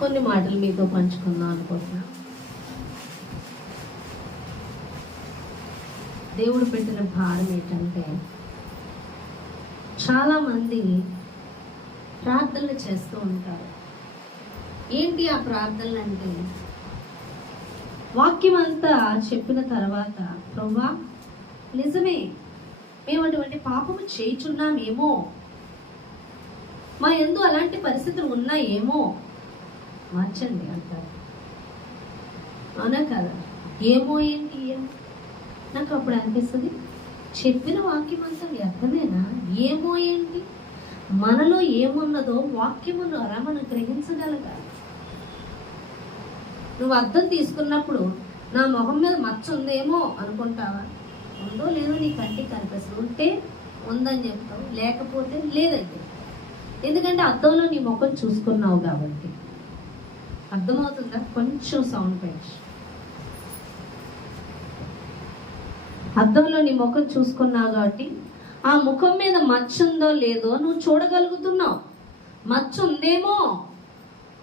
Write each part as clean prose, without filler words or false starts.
కొన్ని మాటలు మీతో పంచుకుందాం అనుకుంటున్నా. దేవుడు పెట్టిన భారం ఏంటంటే, చాలామంది ప్రార్థనలు చేస్తూ ఉంటారు. ఏంటి ఆ ప్రార్థనలు అంటే, వాక్యం అంతా చెప్పిన తర్వాత, ప్రభువా నిజమే మేము అటువంటి పాపము చేయుచున్నామేమో, మా యందు అలాంటి పరిస్థితులు ఉన్నాయేమో, మార్చండి అంటారు. అవునా కదా? ఏమో ఏంటి ఏమో నాకు అప్పుడు అనిపిస్తుంది, చెప్పిన వాక్యం అంతా వ్యర్థమేనా? ఏమో ఏంటి? మనలో ఏమున్నదో వాక్యము ద్వారా మనం గ్రహించగలగాలి. నువ్వు అర్థం తీసుకున్నప్పుడు నా మొహం మీద మచ్చ ఉందేమో అనుకుంటావా? ఉందో లేదో నీ కంటికి కనిపిస్తుంది. ఉంటే ఉందని చెప్తావు, లేకపోతే లేదని చెప్తావు. ఎందుకంటే అద్దంలో నీ ముఖం చూసుకున్నావు కాబట్టి. అర్థమవుతుందా? కొంచెం సౌండ్ పెంచు. అద్దంలో నీ ముఖం చూసుకున్నావు కాబట్టి ఆ ముఖం మీద మచ్చ ఉందో లేదో నువ్వు చూడగలుగుతున్నావు. మచ్చ ఉందేమో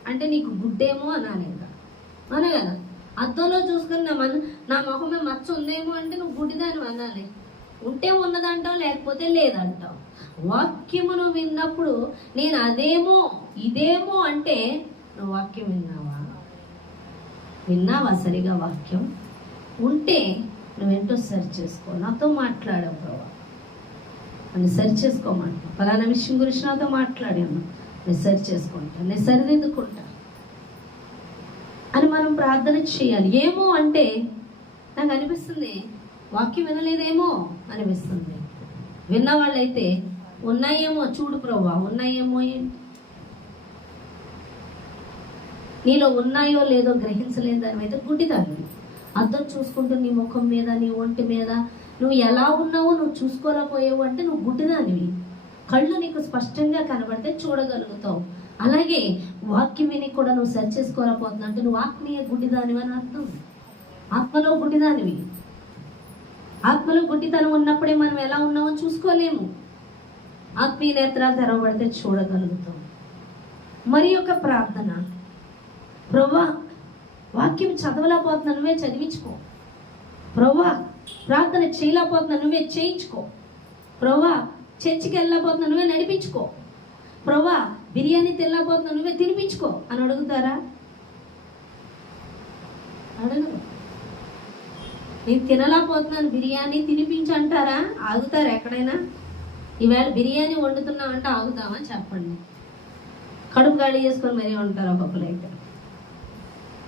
అంటే నీకు గుడ్డేమో అనాలి. ఇంకా అనే కదా, అద్దంలో చూసుకుని నా ముఖం మీద మచ్చ ఉందేమో అంటే నువ్వు గుడ్డిదాన్ని అనాలి. ఉంటే ఉన్నదంటావు, లేకపోతే లేదంటావు. వాక్యమును విన్నప్పుడు నేను అదేమో ఇదేమో అంటే నువ్వు వాక్యం విన్నావా సరిగా? వాక్యం ఉంటే నువ్వేంటో సెర్చ్ చేసుకో. నాతో మాట్లాడావు ప్రభా అని సెర్చ్ చేసుకోమంటా. ఫలానా విషయం గురించి నాతో మాట్లాడాను, నేను సెర్చ్ చేసుకుంటా, నేను సరిదిద్దుకుంటా అని మనం ప్రార్థన చేయాలి. ఏమో అంటే నాకు అనిపిస్తుంది వాక్యం వినలేదేమో అనిపిస్తుంది. విన్నవాళ్ళైతే ఉన్నాయేమో చూడు ప్రభా, ఉన్నాయేమో ఏంటి? నీలో ఉన్నాయో లేదో గ్రహించలేదు దాని అయితే గుడ్డిదాన్ని. అద్దం చూసుకుంటూ నీ ముఖం మీద నీ ఒంటి మీద నువ్వు ఎలా ఉన్నావో నువ్వు చూసుకోలేకపోయావు అంటే నువ్వు గుడ్డిదానివి. కళ్ళు నీకు స్పష్టంగా కనబడితే చూడగలుగుతావు. అలాగే వాక్యం విని కూడా నువ్వు సెర్చ్ చేసుకోలేకపోతున్నావు అంటే నువ్వు ఆత్మీయ గుడ్డిదానివి అని అర్థం. ఆత్మలో గుడ్డిదానివి. ఆత్మలో గుడ్డితనం ఉన్నప్పుడే మనం ఎలా ఉన్నామో చూసుకోలేము. ఆత్మీయ నేత్రాలు తెరవబడితే చూడగలుగుతాం. మరి ఒక ప్రార్థన, ప్రభువా వాక్యం చదవలేకపోతున్నా నువ్వే చదివించుకో. ప్రభువా ప్రార్థన చేయలేకపోతున్నా నువ్వే చేయించుకో. ప్రభువా చర్చికి వెళ్ళలేకపోతున్నా నువ్వే నడిపించుకో. ప్రభువా బిర్యానీ తినలేకపోతున్నా నువ్వే తినిపించుకో అని అడుగుతారా? అడగరు. నేను తినలేకపోతున్నాను బిర్యానీ తినిపించు అంటారా? ఆగుతారా ఎక్కడైనా? ఈవేళ బిర్యానీ వండుతున్నామంటే ఆగుతామా? చెప్పండి. కడుపు ఖాళీ చేసుకొని మరీ ఉంటారు ఒక్కొక్కరు. అయితే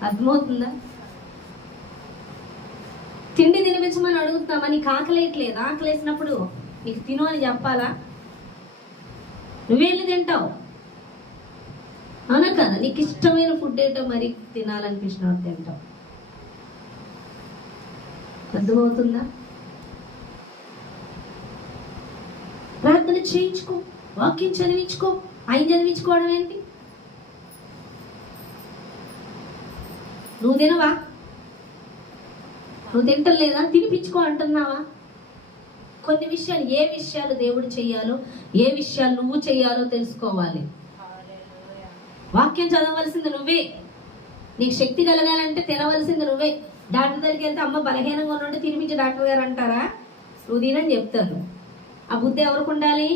అర్థమవుతుందా? తిండి తినిపించమని అడుగుతామా? నీకు ఆకలేయట్లేదు, ఆకలేసినప్పుడు నీకు తిను అని చెప్పాలా? నువ్వేళ్ళు తింటావు, అవునా కదా? నీకు ఇష్టమైన ఫుడ్ ఏంటో మరి తినాలనిపించినట్టు తింటావు. అర్థమవుతుందా? ప్రార్థన చేయించుకో, వాక్యం చదివించుకో. ఆయన చదివించుకోవడం ఏంటి? నువ్వు తినవా? నువ్వు తింటలేదా? తినిపించుకో అంటున్నావా? కొన్ని విషయాలు, ఏ విషయాలు దేవుడు చెయ్యాలో, ఏ విషయాలు నువ్వు చెయ్యాలో తెలుసుకోవాలి. వాక్యం చదవలసింది నువ్వే. నీకు శక్తి కలగాలంటే తినవలసింది నువ్వే. డాక్టర్ దగ్గరికి వెళ్తే అమ్మ బలహీనంగా ఉన్నట్టు తినిపించి డాక్టర్ గారు అంటారా? నువ్వు తినని చెప్తారు. ఆ బుద్ధి ఎవరికి ఉండాలి?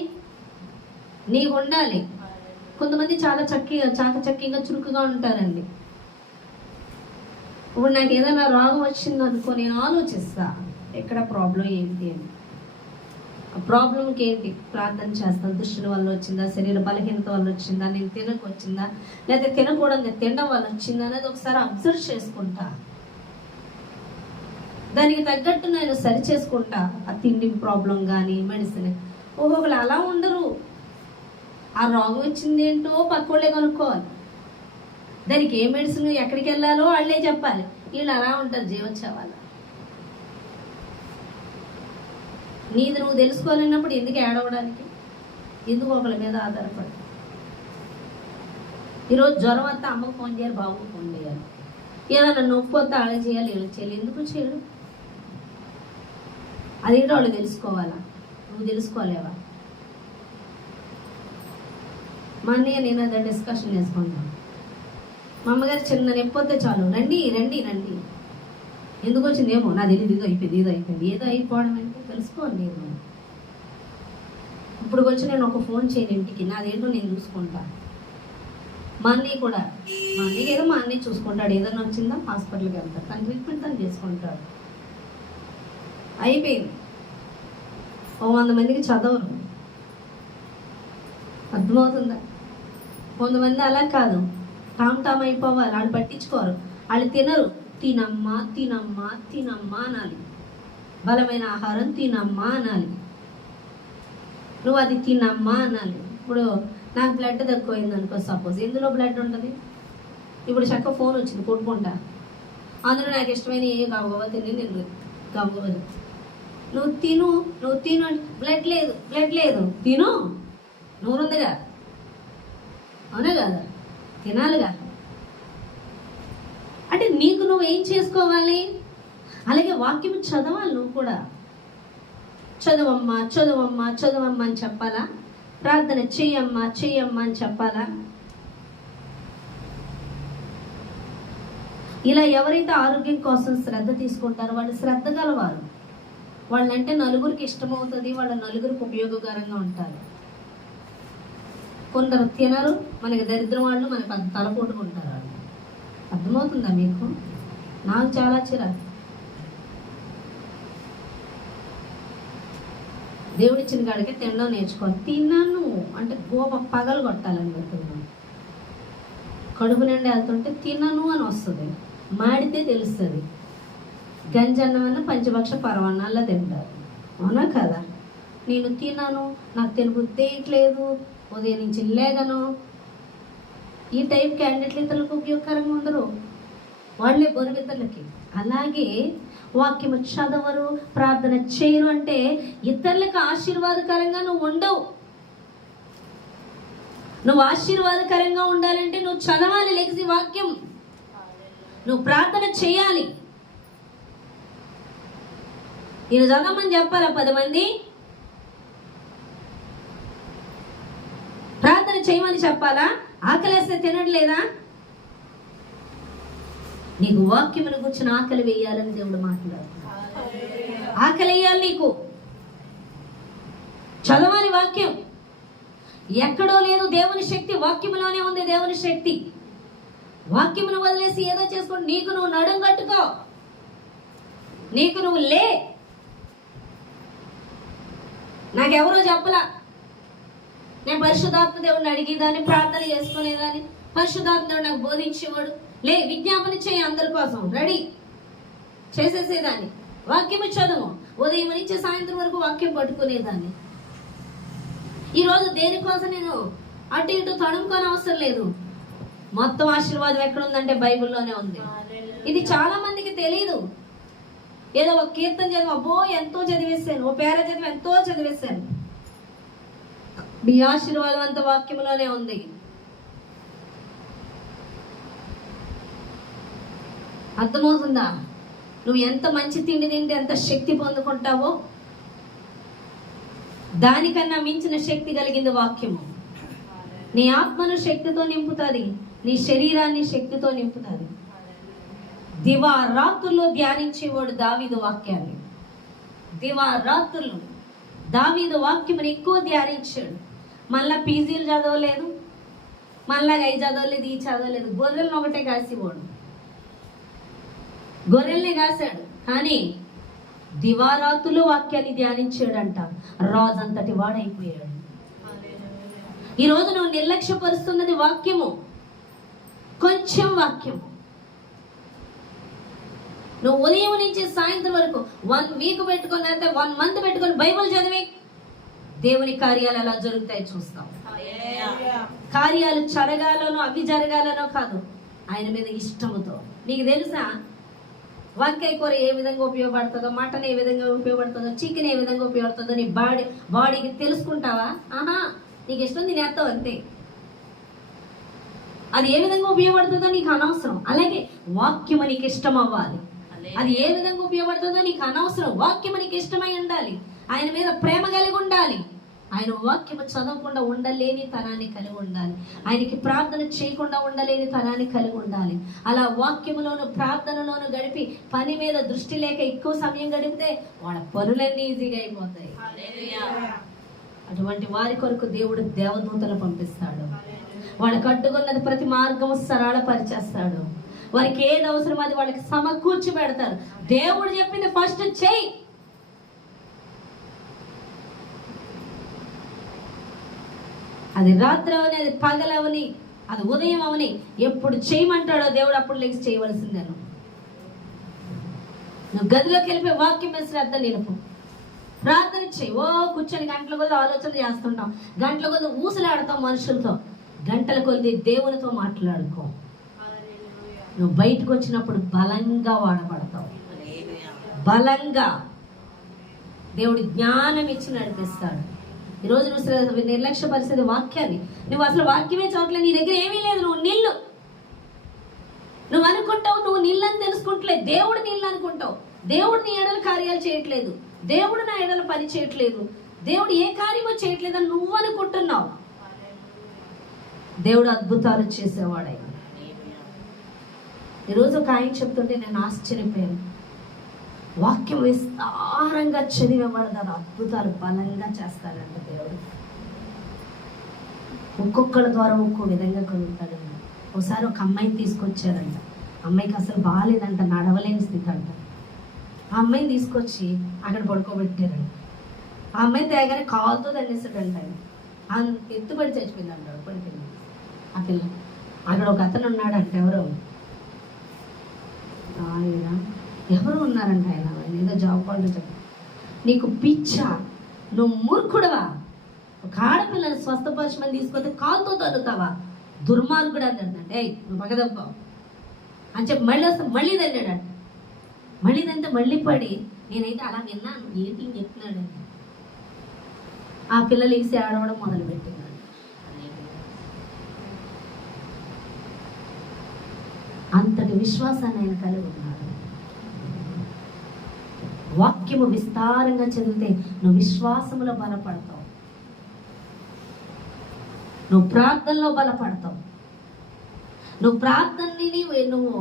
నీకు ఉండాలి. కొంతమంది చాలా చాకచక్యంగా చురుకుగా ఉంటారండి. ఇప్పుడు నాకు ఏదైనా రోగం వచ్చింది అనుకో, నేను ఆలోచిస్తా ఎక్కడ ప్రాబ్లం ఏంటి అని. ఆ ప్రాబ్లంకి ఏంటి ప్రార్థన చేస్తాను. దుష్టుల వల్ల వచ్చిందా, శరీర బలహీనత వల్ల వచ్చిందా, నేను తినకొచ్చిందా, లేకపోతే తినకూడదు తినడం వల్ల వచ్చిందా అనేది ఒకసారి అబ్జర్వ్ చేసుకుంటా. దానికి తగ్గట్టు నేను సరి చేసుకుంటా. ఆ తిండి ప్రాబ్లం కానీ మెడిసిన్. ఒక్కొక్కరు అలా ఉండరు. ఆ రోగం వచ్చింది ఏంటో పక్కోళ్ళే కనుక్కోవాలి. దానికి ఏ మెడిసిన్ ఎక్కడికి వెళ్ళాలో వాళ్ళే చెప్పాలి. వీళ్ళు అలా ఉంటారు జీవోత్సవాలు. నీది నువ్వు తెలుసుకోలేనప్పుడు ఎందుకు ఏడవడానికి? ఎందుకు ఒకళ్ళ మీద ఆధారపడి? ఈరోజు జ్వరం వస్తే అమ్మకు ఫోన్ చేయాలి, బాబుకు ఫోన్ చేయాలి. ఏదైనా నొప్పి వస్తే వాళ్ళకి చేయాలి, వీళ్ళకి చేయాలి. ఎందుకు చేయడు? అదేంటో వాళ్ళు తెలుసుకోవాలా? నువ్వు తెలుసుకోలేవా? మా అన్నయ్య నేను అదే డిస్కషన్ చేసుకుంటాను. మా అమ్మగారు చిన్న నొప్పి వస్తే చాలు, రండి రండి రండి. ఎందుకు వచ్చింది ఏమో నా తెలియదు, ఇది అయిపోయింది ఏదో అయిపోవడం అంటే తెలుసుకోండి. నేను ఇప్పుడు వచ్చి నేను ఒక ఫోన్ చేయను ఇంటికి, నాదేంటో నేను చూసుకుంటా. మా అన్నయ్య కూడా, మా అన్నయ్య ఏదో మా అన్నయ్య చూసుకుంటాడు. ఏదైనా వచ్చిందా హాస్పిటల్కి వెళ్తాడు, తన ట్రీట్మెంట్ తను చేసుకుంటాడు. అయిపోయింది. 100 మందికి చదవరు, అర్థమవుతుందా? 100 మంది అలా కాదు, టామ్ అయిపోవాలి. వాళ్ళు పట్టించుకోరు, వాళ్ళు తినరు. తినమ్మా తినమ్మా తినమ్మా అనాలి, బలమైన ఆహారం తినమ్మా అనాలి, నువ్వు అది తినమ్మా అనాలి. ఇప్పుడు నాకు బ్లడ్ తక్కువైంది అనుకో, సపోజ్ ఎందులో బ్లడ్ ఉంటుంది, ఇప్పుడు చక్క ఫోన్ వచ్చింది కొట్టుకుంటా, అందులో నాకు ఇష్టమైన ఏ గబగబా తిని నేను గబగబా, నువ్వు తిను బ్లడ్ లేదు తిను, నూరుందిగా, అవునా కదా, తినాలిగా. అంటే నీకు నువ్వు ఏం చేసుకోవాలి? అలాగే వాక్యం చదవాలి. నువ్వు కూడా చదవమ్మా అని చెప్పాలా? ప్రార్థన చెయ్యమ్మా అని చెప్పాలా? ఇలా ఎవరైతే ఆరోగ్యం కోసం శ్రద్ధ తీసుకుంటారో వాళ్ళు శ్రద్ధ గలవారు. వాళ్ళంటే నలుగురికి ఇష్టమవుతుంది, వాళ్ళ నలుగురికి ఉపయోగకరంగా ఉంటారు. కొందరు తినరు, మనకి దరిద్రం వాళ్ళు, మనకి తలపోటుకుంటారు. వాళ్ళు అర్థమవుతుందా మీకు? నాకు చాలా చిరాకు. దేవుడిచ్చిన కాడికే తినడం నేర్చుకోవాలి. తిన్నాను అంటే గోప పగలు కొట్టాలని పెడుతున్నాను. కడుపు నిండా వెళ్తుంటే తినను అని వస్తుంది, మాడితే తెలుస్తుంది. గంజన్నమన్న పంచభక్ష పరమాన్నాల్లో తింటారు, అవునా కదా? నేను తిన్నాను, నాకు తినబుద్ధేయట్లేదు, ఉదయం నుంచి లేగను, ఈ టైప్ క్యాండిడేట్లు ఇతరులకు ఉపయోగకరంగా ఉండరు, వాళ్ళే బరువు ఇతరులకి. అలాగే వాక్యము చదవరు, ప్రార్థన చేయరు అంటే ఇతరులకు ఆశీర్వాదకరంగా నువ్వు ఉండవు. నువ్వు ఆశీర్వాదకరంగా ఉండాలంటే నువ్వు చదవాలి లెగిసి వాక్యం, నువ్వు ప్రార్థన చేయాలి. నేను చదవమని చెప్పాలా 10 మంది? ప్రార్థన చేయమని చెప్పాలా? ఆకలేస్తే తినట్లేదా? నీకు వాక్యమును కూర్చుని ఆకలి వేయాలని దేవుడు మాట్లాడుతున్నాడు. ఆకలి వేయాలి నీకు, చదవాలి వాక్యం. ఎక్కడో లేదు, దేవుని శక్తి వాక్యములోనే ఉంది. దేవుని శక్తి వాక్యమును వదిలేసి ఏదో చేసుకోండి. నీకు నువ్వు నడుం కట్టుకో, నీకు నువ్వు లే. నాకెవరో చెప్పలా, నేను పరిశుద్ధాత్మ దేవుడిని అడిగేదాన్ని, ప్రార్థన చేసుకునేదాన్ని, పరిశుద్ధాత్మ దేవుడు నాకు బోధించేవాడు. లే, విజ్ఞాపన చేయి, అందరి కోసం రెడీ చేసేసేదాన్ని. వాక్యము చదువు, ఉదయం నుంచి సాయంత్రం వరకు వాక్యం పట్టుకునేదాన్ని. ఈరోజు దేనికోసం నేను అటు ఇటు తడుముకొని అవసరం లేదు. మొత్తం ఆశీర్వాదం ఎక్కడుందంటే బైబిల్లోనే ఉంది. ఇది చాలా మందికి తెలియదు. ఏదో ఒక కీర్తన చదివి అబ్బో ఎంతో చదివేశాను, ఓ పేర చదివి ఎంతో చదివేశాను. మీ ఆశీర్వాదం అంత వాక్యంలోనే ఉంది. అర్థమవుతుందా? నువ్వు ఎంత మంచి తిండి తింటే ఎంత శక్తి పొందుకుంటావో దానికన్నా మించిన శక్తి కలిగింది వాక్యము. నీ ఆత్మను శక్తితో నింపుతుంది, నీ శరీరాన్ని శక్తితో నింపుతుంది. దివారాత్రుల్లో ధ్యానించేవాడు దావీదు వాక్యాన్ని. దివారాత్రులు దావీదు వాక్యముని ఎక్కువ ధ్యానించాడు. మళ్ళా పీజీలు చదవలేదు, మళ్ళా అవి చదవలేదు, ఈ చదవలేదు. గొర్రెలను ఒకటే కాసేవాడు, గొర్రెల్ని కాశాడు. కానీ దివారాత్రులు వాక్యాన్ని ధ్యానించాడంట, రాజంతటి వాడైపోయాడు. ఈరోజు నువ్వు నిర్లక్ష్యపరుస్తున్నది వాక్యము, కొంచెం వాక్యము. నువ్వు ఉదయం నుంచి సాయంత్రం వరకు 1 వీక్ పెట్టుకొని, అయితే 1 మంత్ పెట్టుకొని బైబిల్ చదివి దేవుని కార్యాలు ఎలా జరుగుతాయి చూస్తాం. కార్యాలు జరగాలనో అవి జరగాలనో కాదు, ఆయన మీద ఇష్టముతో. నీకు తెలుసా వంకాయ కూర ఏ విధంగా ఉపయోగపడుతుందో, మటన్ ఏ విధంగా ఉపయోగపడుతుందో, చికెన్ ఏ విధంగా ఉపయోగపడుతుందో నీ బాడీకి తెలుసుకుంటావా? నీకు ఇష్టం తినేస్తావు అంతే. అది ఏ విధంగా ఉపయోగపడుతుందో నీకు అనవసరం. అలాగే వాక్యం నీకు ఇష్టం అవ్వాలి. అది ఏ విధంగా ఉపయోగపడుతుందో నీకు అనవసరం. వాక్యం నీకు ఇష్టమై ఉండాలి, ఆయన మీద ప్రేమ కలిగి ఉండాలి. ఆయన వాక్యము చదవకుండా ఉండలేని తనాన్ని కలిగి ఉండాలి. ఆయనకి ప్రార్థన చేయకుండా ఉండలేని తనాన్ని కలిగి ఉండాలి. అలా వాక్యములోను ప్రార్థనలోను గడిపి పని మీద దృష్టి లేక ఎక్కువ సమయం గడిపితే వాళ్ళ పనులన్నీ ఈజీగా అయిపోతాయి. అటువంటి వారి కొరకు దేవుడు దేవదూతలు పంపిస్తాడు. వాళ్ళకి అడ్డుకున్నది ప్రతి మార్గము సరళపరిచేస్తాడు. వారికి ఏది అవసరం అది వాళ్ళకి సమకూర్చి పెడతారు. దేవుడు చెప్పింది ఫస్ట్ చెయ్యి. అది రాత్రి అవని, అది పగలవని, అది ఉదయం అవని, ఎప్పుడు చేయమంటాడో దేవుడు అప్పుడు లేచి చేయవలసిందే. నువ్వు గదిలోకి వెళ్ళిపోయి వాక్యం మీద శ్రద్ధ నిలుపు, ప్రార్థన చేయి. కూర్చొని గంటల కొద్ది ఆలోచన చేస్తుంటాం, గంటల కొద్ది ఊసలాడతాం మనుషులతో, గంటల కొద్ది దేవునితో మాట్లాడుకో. నువ్వు బయటకు వచ్చినప్పుడు బలంగా వాడబడతావు. బలంగా దేవుడి జ్ఞానం ఇచ్చి నడిపిస్తాడు. ఈరోజు నువ్వు నిర్లక్ష్య పరిస్థితి వాక్యాన్ని, నువ్వు అసలు వాక్యమే చోట్ల, నీ దగ్గర ఏమీ లేదు, నువ్వు నీళ్ళు, నువ్వు అనుకుంటావు నువ్వు నీళ్ళని తెలుసుకుంటలేదు, దేవుడు నీళ్ళు అనుకుంటావు. దేవుడు నీ ఎడల కార్యాలు చేయట్లేదు, దేవుడు నా ఎడల పని చేయట్లేదు, దేవుడు ఏ కార్యమో చేయట్లేదు అని నువ్వు అనుకుంటున్నావు. దేవుడు అద్భుతాలు చేసేవాడై. ఈరోజు ఒక ఆయన చెప్తుంటే నేను ఆశ్చర్యపోయాను. వాక్యం విస్తారంగా చదివేవాడు అద్భుతాలు బలంగా చేస్తాడంట దేవుడు. ఒక్కొక్కళ్ళ ద్వారా ఒక్కో విధంగా కలుగుతాడు. ఒకసారి ఒక అమ్మాయిని తీసుకొచ్చారంట. అమ్మాయికి అసలు బాగాలేదంట, నడవలేని స్థితి అంట. ఆ అమ్మాయిని తీసుకొచ్చి అక్కడ పడుకోబెట్టారంట. ఆ అమ్మాయి తేగానే కాలుతో తన్నేసాడంట. ఆయన ఎత్తుపడి చచ్చిపోయింది అంటాడు. పడిపోయింది ఆ పిల్ల. అక్కడ ఒక అతను ఉన్నాడంట. ఎవరు ఉన్నారంట. ఆయన ఏదో జాబ్ కావాలి చెప్ప, నీకు పిచ్చా, నువ్వు మూర్ఖుడవా, ఒక ఆడపిల్లని స్వస్థపరచమని తీసుకొస్తే కాలుతో తన్నుతావా, దుర్మార్గుడు అందంటే నువ్వు పగదవ్వావు అని చెప్పి మళ్ళీ వస్తే మళ్ళీ తన్నాడంట. మళ్ళీ తంటే మళ్ళీ పడి, నేనైతే అలా విన్నాను, ఏంటి చెప్తున్నాడు. ఆ పిల్లలు వేసి ఆడవడం మొదలుపెట్టినాడు. అంతటి విశ్వాసాన్ని ఆయన కలిగి ఉన్నాడు. వాక్యము విస్తారంగా చదివితే నువ్వు విశ్వాసములో బలపడతావు, నువ్వు ప్రార్థనలో బలపడతావు. నువ్వు ప్రార్థనని, నువ్వు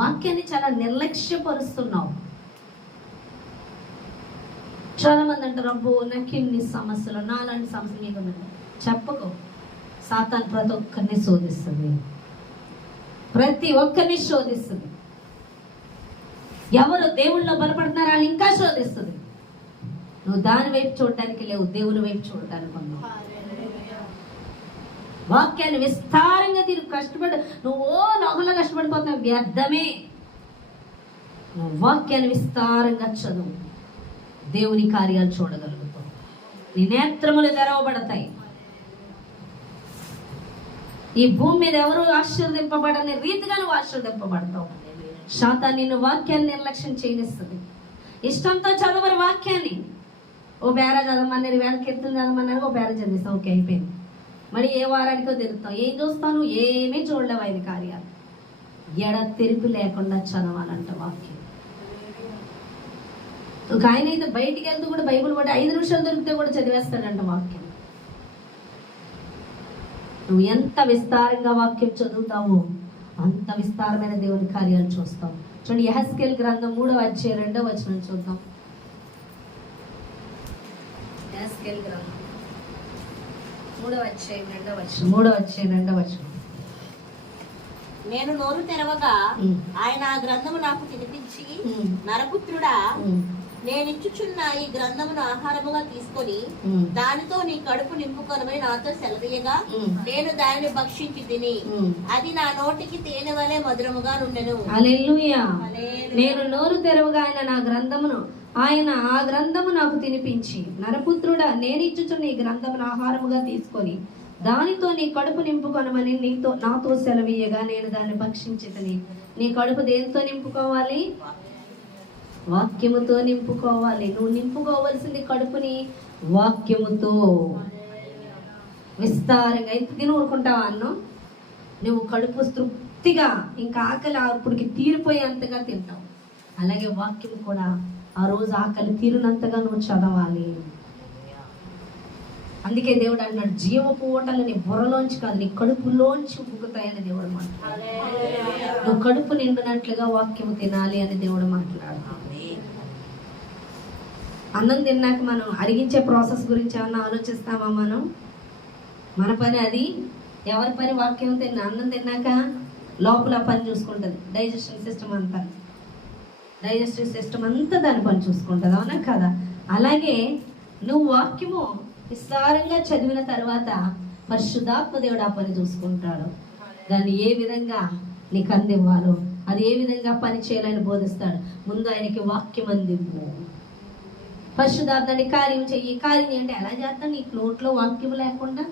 వాక్యాన్ని చాలా నిర్లక్ష్యపరుస్తున్నావు. చాలా మంది అంటారు, అబ్బో నాకు ఇన్ని సమస్యలు, నాలాంటి సమస్యలు మీకు చెప్పకు. సాతాను ప్రతి ఒక్కరిని శోధిస్తుంది, ప్రతి ఒక్కరిని శోధిస్తుంది. ఎవరు దేవుళ్ళలో బలపడుతున్నారో వాళ్ళు ఇంకా శోధిస్తుంది. నువ్వు దాని వైపు చూడటానికి లేవు, దేవుని వైపు చూడటానికి ఉన్నావు. వాక్యాన్ని విస్తారంగా తీరు కష్టపడి నువ్వు లోకంలో కష్టపడిపోతున్నావు, వ్యర్థమే. నువ్వు వాక్యాన్ని విస్తారంగా చదువు, దేవుని కార్యాలు చూడగలుగుతావు. నీ నేత్రములు తెరవబడతాయి. ఈ భూమి మీద ఎవరు ఆశీర్వదింపబడని రీతిగా నువ్వు ఆశీర్వదింపబడతావు. శాతాన్ని నిన్ను వాక్యాన్ని నిర్లక్ష్యం చేయనిస్తుంది. ఇష్టంతో చదవరు వాక్యాన్ని. ఓ బేర చదవమన్నారు, వేళ కీర్తన చదవమన్నారు, ఓ బేర చదివిస్తాం, ఓకే అయిపోయింది. మరి ఏ వారానికో తిరుగుతాం, ఏం చూస్తాను, ఏమీ చూడలేవు. ఆయన కార్యాలు ఎడతెరిపి లేకుండా చదవాలంట వాక్యం. ఒక ఆయన అయితే బయటికి వెళ్తూ కూడా బైబిల్ పట్టి 5 నిమిషాలు దొరికితే కూడా చదివేస్తాడంట వాక్యం. నువ్వు ఎంత విస్తారంగా వాక్యం చదువుతావో అంత విస్తారమైన దేవుని కార్యాలు చూస్తావు. చూడండి, యెహెజ్కేలు గ్రంథం 3వ అధ్యాయం 2వ వచనం చూద్దాం. యెహెజ్కేలు గ్రంథం 3వ అధ్యాయం 2వ వచనం. నేను నోరు తెరవగా ఆయన ఆ గ్రంథము నాకు తినిపించి, నరపుత్రుడా, నేనిచ్చుచున్న ఈ గ్రంథమును ఆహారముగా తీసుకొని దానితో నీ కడుపు నింపుకొనమని నాతో సెలవీయగా నేను దానిని భక్షించి తిని అది నా నోటికి తేనె వలె మధురముగా నుండెను. హల్లెలూయా. నేను నోరు తెరవగా ఆయన ఆ గ్రంథము నాకు తినిపించి, నరపుత్రుడా, నేనిచ్చుచున్న ఈ గ్రంథమును ఆహారముగా తీసుకొని దానితో నీ కడుపు నింపుకొనమని నాతో సెలవీయగా నేను దాన్ని భక్షించి తిని. నీ కడుపు దేనితో నింపుకోవాలి? వాక్యముతో నింపుకోవాలి. నువ్వు నింపుకోవాల్సింది కడుపుని వాక్యముతో. విస్తారంగా ఎంత తిని ఊరుకుంటావా అన్నం? నువ్వు కడుపు తృప్తిగా, ఇంకా ఆకలి అప్పటికి తీరిపోయేంతగా తింటావు. అలాగే వాక్యం కూడా ఆ రోజు ఆకలి తీరినంతగా నువ్వు చదవాలి. అందుకే దేవుడు అన్నాడు, జీవపు ఊటలు నీ బుర్రలోంచి కాదు నీ కడుపులోంచి ఉబ్బుకుతాయని దేవుడు మాట్లాడు. నువ్వు కడుపు నిండినట్లుగా వాక్యము తినాలి అని దేవుడు మాట్లాడు. అన్నం తిన్నాక మనం అరిగించే ప్రాసెస్ గురించి ఏమన్నా ఆలోచిస్తామా? మన పని అది. ఎవరి పని? వాక్యం అన్నం తిన్నాక లోపల పని చూసుకుంటుంది. డైజెస్టివ్ సిస్టమ్ అంతా దాని పని చూసుకుంటుంది, అవునా కదా? అలాగే నువ్వు వాక్యము విస్తారంగా చదివిన తర్వాత పరిశుద్ధాత్మ దేవుడు ఆ పని చూసుకుంటాడు. దాన్ని ఏ విధంగా నీకు అందివ్వాలో, అది ఏ విధంగా పని చేయాలని బోధిస్తాడు. ముందు ఆయనకి వాక్యం అందివ్వు. పరిశుద్ధాత్మని కార్యం అంటే ఎలా చేస్తావు? నీ నోట్లో వాక్యం లేకుండా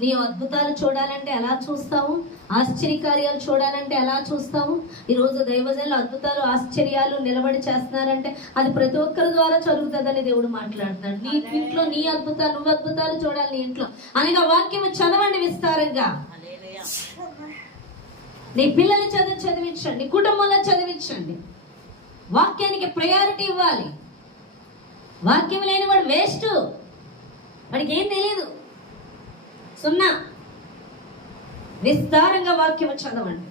నీ అద్భుతాలు చూడాలంటే ఎలా చూస్తావు? ఆశ్చర్యకార్యాలు చూడాలంటే ఎలా చూస్తావు? ఈరోజు దైవజనులు అద్భుతాలు ఆశ్చర్యాలు నిలబడి చేస్తున్నారంటే అది ప్రతి ఒక్కరి ద్వారా జరుగుతుందని దేవుడు మాట్లాడుతున్నాడు. నీ ఇంట్లో నీ అద్భుతాలు, నువ్వు అద్భుతాలు చూడాలి నీ ఇంట్లో. అనగా వాక్యం చదవండి విస్తారంగా. నీ పిల్లలు చదివించండి, కుటుంబంలో చదివించండి. వాక్యానికి ప్రయారిటీ ఇవ్వాలి. వాక్యం లేని వాడు వేస్ట్, వాడికి ఏం తెలియదు, సున్నా. విస్తారంగా వాక్యం చదవండి,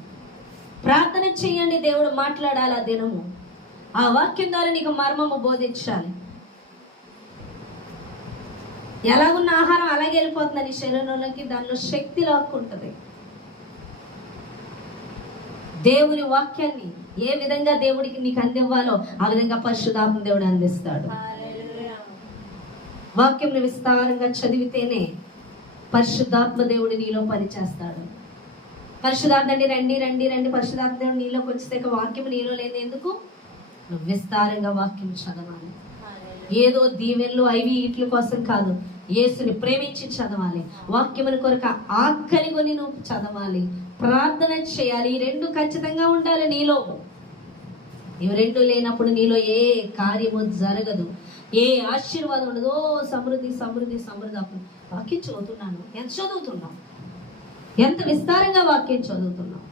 ప్రార్థన చేయండి. దేవుడు మాట్లాడాలి ఆ దినము. ఆ వాక్యం ద్వారా నీకు మర్మము బోధించాలి. ఎలాగున్న ఆహారం అలాగే వెళ్ళిపోతుంది నీ శరీరంలోకి, దానిలో శక్తి లాక్కుంటుంది. దేవుని వాక్యాన్ని ఏ విధంగా దేవుడికి నీకు అందివ్వాలో ఆ విధంగా పరిశుద్ధాత్మ దేవుడు అందిస్తాడు. వాక్యం విస్తారంగా చదివితేనే పరిశుద్ధాత్మ దేవుడు నీలో పనిచేస్తాడు. పరిశుద్ధాత్మ రండి పరిశుద్ధాత్మ దేవుడు నీలోకి వచ్చేసాక వాక్యం నీలో లేదు. ఎందుకు? నువ్వు విస్తారంగా వాక్యం చదవాలి. ఏదో దీవెనలు అవి వీటి కోసం కాదు, యేసుని ప్రేమించి చదవాలి. వాక్యముని కొరకు ఆకలి కొని నువ్వు చదవాలి, ప్రార్థన చేయాలి. ఈ రెండు ఖచ్చితంగా ఉండాలి నీలో. ఇవి రెండు లేనప్పుడు నీలో ఏ కార్యము జరగదు, ఏ ఆశీర్వాదం ఉండదు. సమృద్ధి అప్పుడు వాక్యం చదువుతున్నాను. ఎంత చదువుతున్నాం? ఎంత విస్తారంగా వాక్యం చదువుతున్నాం?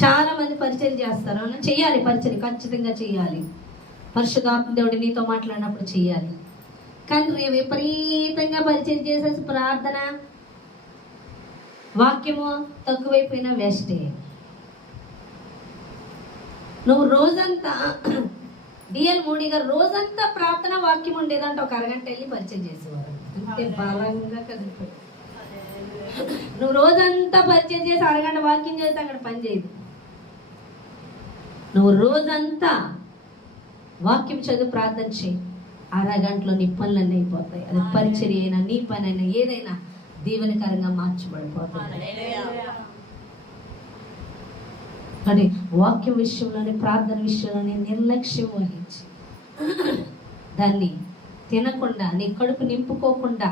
చాలా మంది పరిచయం చేస్తారు, చెయ్యాలి. పరిచయం ఖచ్చితంగా చెయ్యాలి. పరిశుద్ధాత్మ దేవుడు నీతో మాట్లాడినప్పుడు చెయ్యాలి. కానీ విపరీతంగా పరిచయం చేసేసి ప్రార్థన వాక్యము తక్కువైపోయినా వేస్టే. నువ్వు రోజంతా డిఎల్ మోడీ గారు రోజంతా ప్రార్థన వాక్యం ఉండేదంటే ఒక అరగంట వెళ్ళి పరిచయం చేసేవారు. అంతే బలంగా కదిలిపోయి. నువ్వు రోజంతా పరిచయం చేసి అరగంట వాక్యం చేస్తే అక్కడ పని చేయదు. నువ్వు రోజంతా వాక్యం చదువు ప్రార్థన చేయి, అరగంటలో నీ పనులన్నీ అయిపోతాయి. అది పరిచర్య అయినా నీ పని అయినా ఏదైనా దీవెనకరంగా మార్చబడిపోతుంది. కానీ వాక్యం విషయంలోని ప్రార్థన విషయంలోని నిర్లక్ష్యం వహించి దాన్ని తినకుండా నీ కడుపు నింపుకోకుండా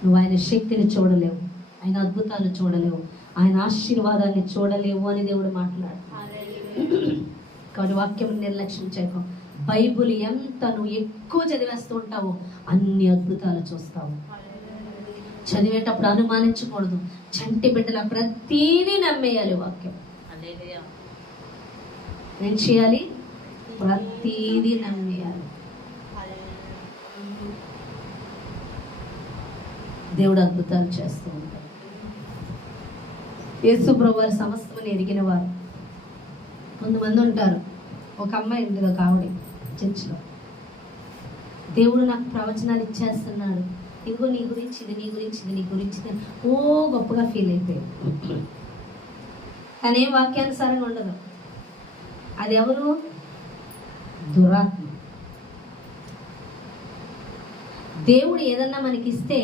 నువ్వు ఆయన శక్తిని చూడలేవు, ఆయన అద్భుతాలు చూడలేవు, ఆయన ఆశీర్వాదాన్ని చూడలేవు అని దేవుడు మాట్లాడు. కాబట్టి వాక్యం నిర్లక్ష్యం చేయకు. బైబుల్ ఎంత నువ్వు ఎక్కువ చదివేస్తూ ఉంటావో అన్ని అద్భుతాలు చూస్తావు. చదివేటప్పుడు అనుమానించకూడదు. చంటి బిడ్డల ప్రతీదీ నమ్మేయాలి. వాక్యం ఏం చేయాలి? ప్రతీదీ నమ్మేయాలి. దేవుడు అద్భుతాలు చేస్తూ ఉంటాడు. యేసు ప్రభువు వారి సమస్తమని ఎరిగిన వారు కొంతమంది ఉంటారు. ఒక అమ్మాయి ఉంది, ఒక ఆవిడ చర్చిలో, దేవుడు నాకు ప్రవచనాలు ఇచ్చేస్తున్నాడు, ఇదిగో నీ గురించి ఇది, నీ గురించి ఇది, నీ గురించి ఇది, ఓ గొప్పగా ఫీల్ అయిపోయింది. కానీ ఏం వాక్యానుసారంగా ఉండదు. అది ఎవరు? దురాత్మ. దేవుడు ఏదన్నా మనకిస్తే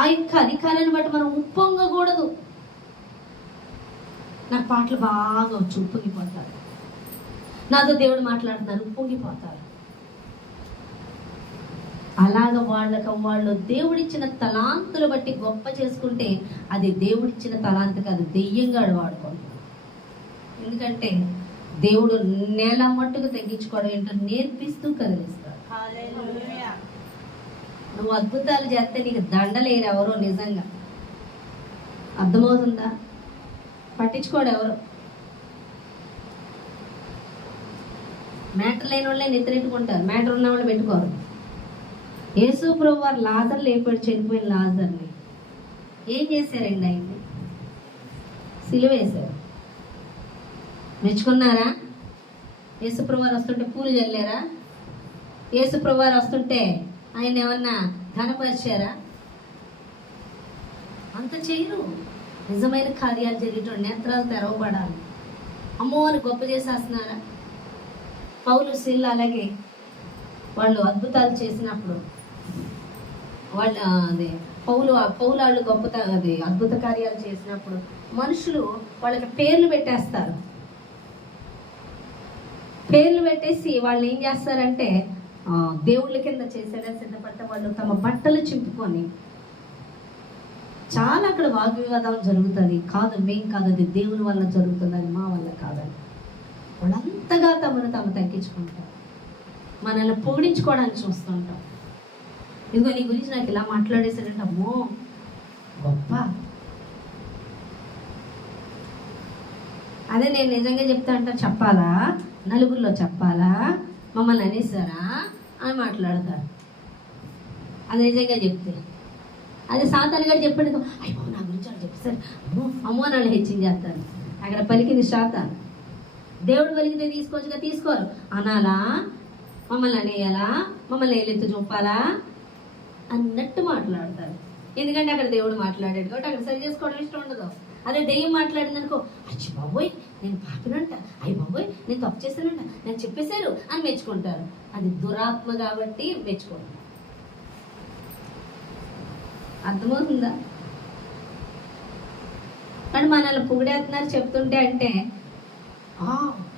ఆ యొక్క అధికారాన్ని బట్టి మనం ఉప్పొంగకూడదు. నాకు పాటలు బాగా వచ్చి ఉప్పొంగిపోతారు, నాతో దేవుడు మాట్లాడుతున్నారు ఉప్పొంగిపోతారు. అలాగ వాళ్ళు దేవుడిచ్చిన తలాంతులు బట్టి గొప్ప చేసుకుంటే అది దేవుడిచ్చిన తలాంతు కాదు, దెయ్యంగా వాడుకోండి. ఎందుకంటే దేవుడు నేల మట్టుకు తగ్గించుకోవడం ఏంటో నేర్పిస్తూ కదిలిస్తాడు. నువ్వు అద్భుతాలు చేస్తే నీకు దండలేరు ఎవరో. నిజంగా అర్థమవుతుందా? పట్టించుకోడు ఎవరు. మ్యాటర్ లేని వాళ్ళే నెత్తిరెట్టుకుంటారు, మ్యాటర్ ఉన్న వాళ్ళు పెట్టుకోరు. యేసు ప్రభు వారు లాజర్ లేపాడు, చనిపోయిన లాజర్ని. ఏం చేశారండి ఆయన్ని? సిలువ వేశారు. మెచ్చుకున్నారా? యేసు ప్రభు వారు వస్తుంటే పూలు చల్లారా? యేసు ప్రభు వారు వస్తుంటే ఆయన ఏమన్నా ఘనపరిచారా? అంత చేయరు. నిజమైన కార్యాలు జరిగేటప్పుడు నేత్రాలు తెరవబడాలి. అమ్మో అని గొప్ప చేసేస్తున్నారా? పౌలు శీల అలాగే వాళ్ళు అద్భుతాలు చేసినప్పుడు వాళ్ళు పౌలు వాళ్ళు గొప్ప అద్భుత కార్యాలు చేసినప్పుడు మనుషులు వాళ్ళకి పేర్లు పెట్టేస్తారు. పేర్లు పెట్టేసి వాళ్ళు ఏం చేస్తారంటే దేవుళ్ళ కింద చేసేలా సిద్ధపడితే వాళ్ళు తమ బట్టలు చింపుకొని, చాలా అక్కడ వాగ్వివాదం జరుగుతుంది. కాదు, మేం కాదు, అది దేవుని వల్ల జరుగుతుంది, అది మా వల్ల కాదని వాళ్ళంతగా తమను తాము తగ్గించుకుంటారు. మనల్ని పొగిడించుకోవడానికి చూస్తుంటాం. ఇదిగో నీ గురించి నాకు ఇలా మాట్లాడేసాడంటే అమ్మో గొప్ప. అదే నేను నిజంగా చెప్తా అంట, చెప్పాలా, నలుగురిలో చెప్పాలా, మమ్మల్ని అనేసారా అని మాట్లాడతారు. అది నిజంగా చెప్తే. అదే సాతాను గారు చెప్పాడు, అయ్యో నా గురించి వాళ్ళు చెప్పేసారు, అమ్మో అమ్మో నన్ను హెచ్చించేస్తారు. అక్కడ పలికింది సాతాను. దేవుడు పలికితే తీసుకోవచ్చుగా, తీసుకోరు. అనాలా, మమ్మల్ని అనేయాలా, మమ్మల్ని ఏలెత్తు చూపాలా అన్నట్టు మాట్లాడతారు. ఎందుకంటే అక్కడ దేవుడు మాట్లాడాడు కాబట్టి అక్కడ సరి చేసుకోవడం ఇష్టం ఉండదు. అదే దెయ్యం మాట్లాడింది అనుకో, అచ్చి బాబోయ్ నేను పాపినంట, అయ్యి బాబోయ్ నేను తప్పు చేశానంట, నేను చెప్పేశారు అని మెచ్చుకుంటారు. అది దురాత్మ కాబట్టి మెచ్చుకుంటారు. అర్థమవుతుందా? కానీ మనల్ని పొగిడేస్తున్నారు చెప్తుంటే అంటే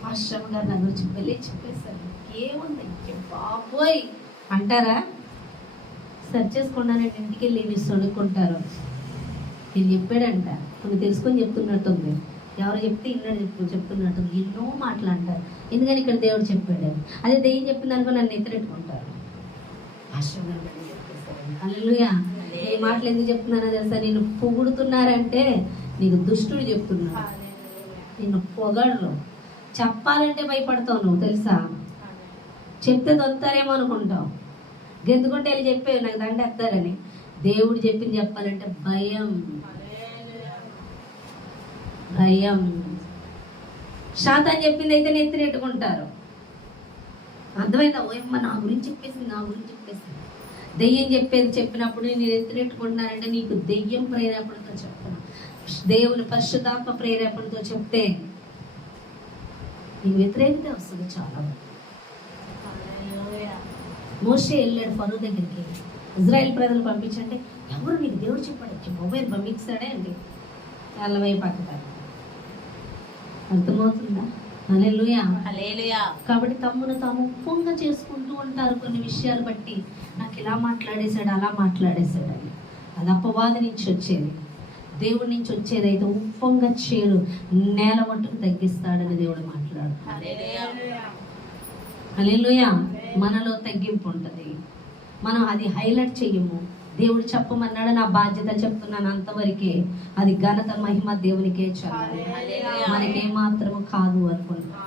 పాశ్రమ గారు నా గురించి వెళ్ళి చెప్పేశారు, ఏముంది బాబోయ్ అంటారా? సెర్చ్ చేసుకున్నానంటే ఇంటికి వెళ్ళి నీ సొనుక్కుంటారు. నేను చెప్పాడంట, కొన్ని తెలుసుకొని చెప్తున్నట్టుంది, ఎవరు చెప్తే ఇన్నాడు చెప్తున్నట్టుంది, ఎన్నో మాట్లాడతారు. ఎందుకని ఇక్కడ దేవుడు చెప్పాడు. అదే దెయ్యం చెప్పింది అనుకో నన్ను ఎత్తురెట్టుకుంటారు. పాశ్రమ గారు వెళ్ళి చెప్పేశారు. హల్లెలూయా. ఈ మాటలు ఎందుకు చెప్తున్నానో తెలుసా? నిన్ను పొగుడుతున్నారంటే నీకు దుష్టుడు చెప్తున్నాడు. నిన్ను పొగడరు. చెప్పాలంటే భయపడతావు నువ్వు, తెలుసా? చెప్తే దొరుకుతారేమో అనుకుంటావు. గెంతుకుంటే వెళ్ళి చెప్పేవి నాకు దండెత్తారని. దేవుడు చెప్పింది చెప్పాలంటే భయం. భయం. శాతాన్ని చెప్పింది అయితే నెత్తిరెట్టుకుంటారు. అర్థమైందా? ఓయమ్మ నా గురించి చెప్పేసింది, నా గురించి చెప్పేసింది. దెయ్యం చెప్పినప్పుడు నేను ఎత్తురెట్టుకుంటున్నానంటే నీకు దెయ్యం ప్రేరేపణతో చెప్తున్నా. దేవుని పరిశుద్ధాత్మ ప్రేరేపణతో చెప్తే నీకు వ్యతిరేకత వస్తుంది. చాలా మోషే వెళ్ళాడు ఫరో దగ్గరికి, ఇజ్రాయెల్ ప్రజలు పంపించంటే ఎవరు నీకు దేవుడు చెప్పాడు, మొబైల్ పంపించాడే అండి అల్లవై పక్కతారు. అర్థమవుతుందా? హల్లెలూయా. హల్లెలూయా. కాబట్టి తమ్మును తాము పొంగ చేసుకుంటూ ఉంటారు కొన్ని విషయాలు బట్టి. నాకు ఇలా మాట్లాడేశాడు, అలా మాట్లాడేశాడు అని. అది అపవాది నుంచి వచ్చేది. దేవుడి నుంచి వచ్చేది అయితే ఉప్పొంగ చేయడు, నేల మట్టుకు తగ్గిస్తాడని దేవుడు మాట్లాడు. హల్లెలూయా. మనలో తగ్గింపు ఉంటుంది. మనం అది హైలైట్ చెయ్యము. దేవుడు చెప్పమన్నాడు, నా బాధ్యత చెప్తున్నాను అంతవరకే. అది ఘనత మహిమ దేవునికే చాలు, మనకేమాత్రము కాదు అనుకుంటా.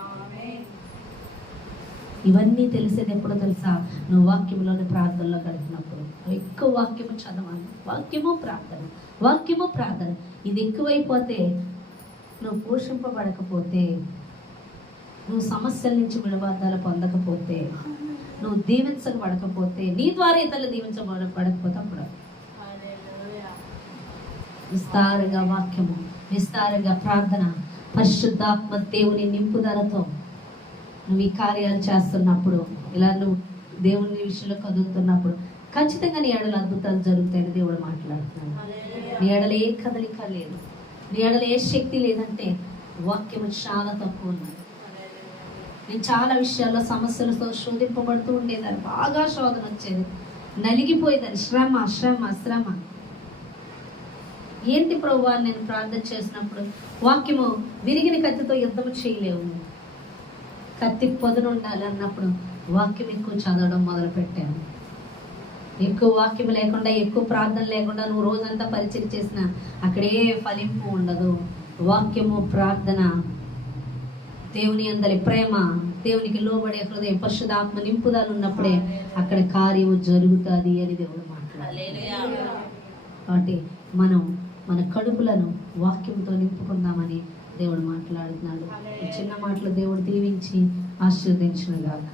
ఇవన్నీ తెలిసేది ఎప్పుడో తెలుసా? నువ్వు వాక్యంలోని ప్రార్థనలో గడిపినప్పుడు. నువ్వు ఎక్కువ వాక్యము చదవాలి. వాక్యము ప్రార్థన, వాక్యము ప్రార్థన. ఇది ఎక్కువైపోతే, నువ్వు పోషింపబడకపోతే, నువ్వు సమస్యల నుంచి విడబాధాలు పొందకపోతే, నువ్వు దీవించబడకపోతే, నీ ద్వారా ఇతరులు దీవించబడకపోతే అప్పుడు విస్తారంగా వాక్యము, విస్తారంగా ప్రార్థన, పరిశుద్ధాత్మ దేవుని నింపుదలతో నువ్వు ఈ కార్యాలు చేస్తున్నప్పుడు, ఇలా నువ్వు దేవుని విషయంలో కదులుతున్నప్పుడు ఖచ్చితంగా నీ ఎడల అద్భుతాలు జరుగుతాయని దేవుడు మాట్లాడుతున్నాడు. నీ ఎడల ఏ కదలిక లేదు, నీ ఎడల ఏ శక్తి లేదంటే వాక్యము చాలా తక్కువ ఉన్నది. నేను చాలా విషయాల్లో సమస్యలతో శోధింపబడుతూ ఉండేదాన్ని. బాగా శోధన వచ్చేది, నలిగిపోయేదాన్ని. శ్రమ శ్రమ శ్రమ. ఏంటి ప్రభువా నేను ప్రార్థన చేసినప్పుడు? వాక్యము విరిగిన కత్తితో యుద్ధం చేయలేవు, కత్తి పొదను ఉండాలి అన్నప్పుడు వాక్యం ఎక్కువ చదవడం మొదలు పెట్టాను. ఎక్కువ వాక్యం లేకుండా, ఎక్కువ ప్రార్థన లేకుండా నువ్వు రోజంతా పరిచయం చేసిన అక్కడే ఫలింపు ఉండదు. వాక్యము, ప్రార్థన, దేవుని అందరి ప్రేమ, దేవునికి లోబడే హృదయం, పరిశుద్ధాత్మ నింపుదల ఉన్నప్పుడే అక్కడ కార్యము జరుగుతుంది అని దేవుడు మాట్లాడారు. కాబట్టి మనం మన కడుపులను వాక్యంతో నింపుకుందామని దేవుడు మాట్లాడుతున్నాడు. ఈ చిన్న మాటలు దేవుడు దీవించి ఆశీర్వదించును గాక.